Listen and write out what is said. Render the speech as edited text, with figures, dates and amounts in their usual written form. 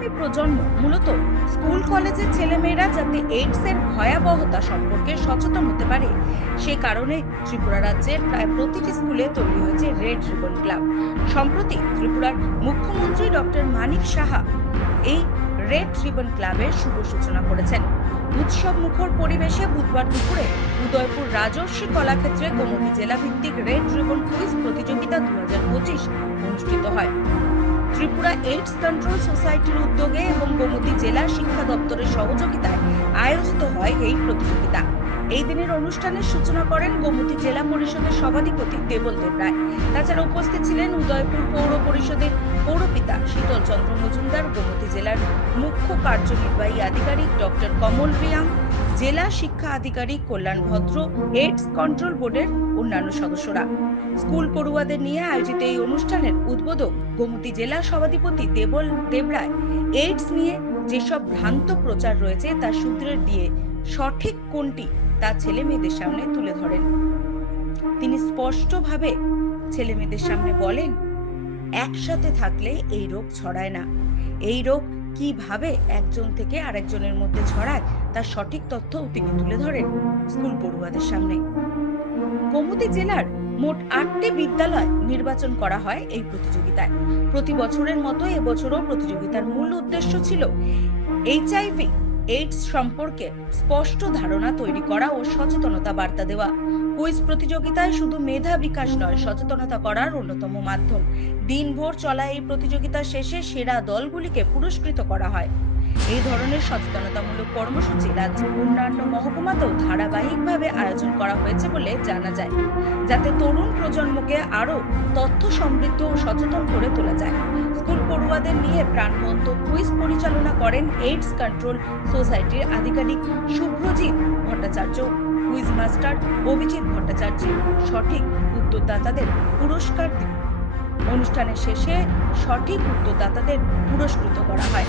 আগামী প্রজন্ম মূলত স্কুল কলেজের ছেলেমেয়েরা যাতে এইডস এর ভয়াবহতা সম্পর্কে সচেতন হতে পারে, সে কারণে ত্রিপুরা রাজ্যের প্রায় প্রতিটি স্কুলে তৈরি হয়েছে রেড রিবন ক্লাব। সম্প্রতি ত্রিপুরার মুখ্যমন্ত্রী ডক্টর মানিক সাহা এই রেড রিবন ক্লাবের শুভ সূচনা করেছেন। উৎসব মুখর পরিবেশে বুধবার দুপুরে উদয়পুর রাজর্ষি কলাক্ষেত্রে গোমতী জেলা ভিত্তিক রেড রিবন কুইজ প্রতিযোগিতা 2025 অনুষ্ঠিত হয়। ত্রিপুরা এইডস কন্ট্রোল সোসাইটির উদ্যোগে এবং গোমতী জেলা শিক্ষা দপ্তরের সহযোগিতায় আয়োজিত হয় এই প্রতিযোগিতা। এই দিনের অনুষ্ঠানের সূচনা করেন গোমতী জেলা পরিষদের সভাধিপতি দেবল দেবরায়। তাছাড়া উপস্থিত ছিলেন উদয়পুর পৌর পরিষদের পৌরপিতা শীতল চন্দ্র মজুমদার, গোমতী জেলার মুখ্য কার্যনির্বাহী আধিকারিক ডক্টর কমল রিয়াং, জেলা শিক্ষা আধিকারিক কল্যাণ ভদ্র, এইডস কন্ট্রোল বোর্ডের অন্যান্য সদস্যরা। স্কুল পড়ুয়াদের নিয়ে আয়োজিত এই অনুষ্ঠানের উদ্বোধক গোমতী জেলা সভাধিপতি দেবল দেবরায় এইডস নিয়ে যেসব ভ্রান্ত প্রচার রয়েছে তা শুধরে দিয়ে সঠিক কোনটি তা ছেলে মেয়েদের সামনে তুলে ধরেন। তিনি স্পষ্টভাবে ছেলে মেয়েদের সামনে বলেন, একসাথে থাকলে এই রোগ ছড়ায় না। এই রোগ কিভাবে একজন থেকে আরেকজনের মধ্যে ছড়ায় তার সঠিক তথ্য তিনি তুলে ধরেন স্কুল পড়ুয়াদের সামনে। গোমতী জেলার মোট 8টি বিদ্যালয় নির্বাচন করা হয় এই প্রতিযোগিতায়। প্রতি বছরের মতো এবছরও প্রতিযোগিতার মূল উদ্দেশ্য ছিল এইচআইভি এইডস সম্পর্কে স্পষ্ট ধারণা তৈরি করা ও সচেতনতা বার্তা দেওয়া। কুইজ প্রতিযোগিতায় শুধু মেধা বিকাশ নয়, সচেতনতা করার অন্যতম মাধ্যম। দিনভর চলা এই প্রতিযোগিতা শেষে সেরা দলগুলিকে পুরস্কৃত করা হয়। এই ধরনের সচেতনতামূলক কর্মসূচি রাজ্যের অন্যান্য মহকুমাতেও ধারাবাহিকভাবে আয়োজন করা হয়েছে বলে জানা যায়, যাতে তরুণ প্রজন্মকে আরো তথ্য সমৃদ্ধ ও সচেতন করে তোলা যায়। স্কুল পড়ুয়াদের নিয়ে প্রাণবন্ত কুইজ পরিচালনা করেন এইডস কন্ট্রোল সোসাইটির আধিকারিক শুভ্রজিৎ ভট্টাচার্য, কুইজ মাস্টার অভিজিৎ ভট্টাচার্য সঠিক উত্তরদাতাদের পুরস্কার দেন। অনুষ্ঠানের শেষে সঠিক উত্তরদাতাদের পুরস্কৃত করা হয়।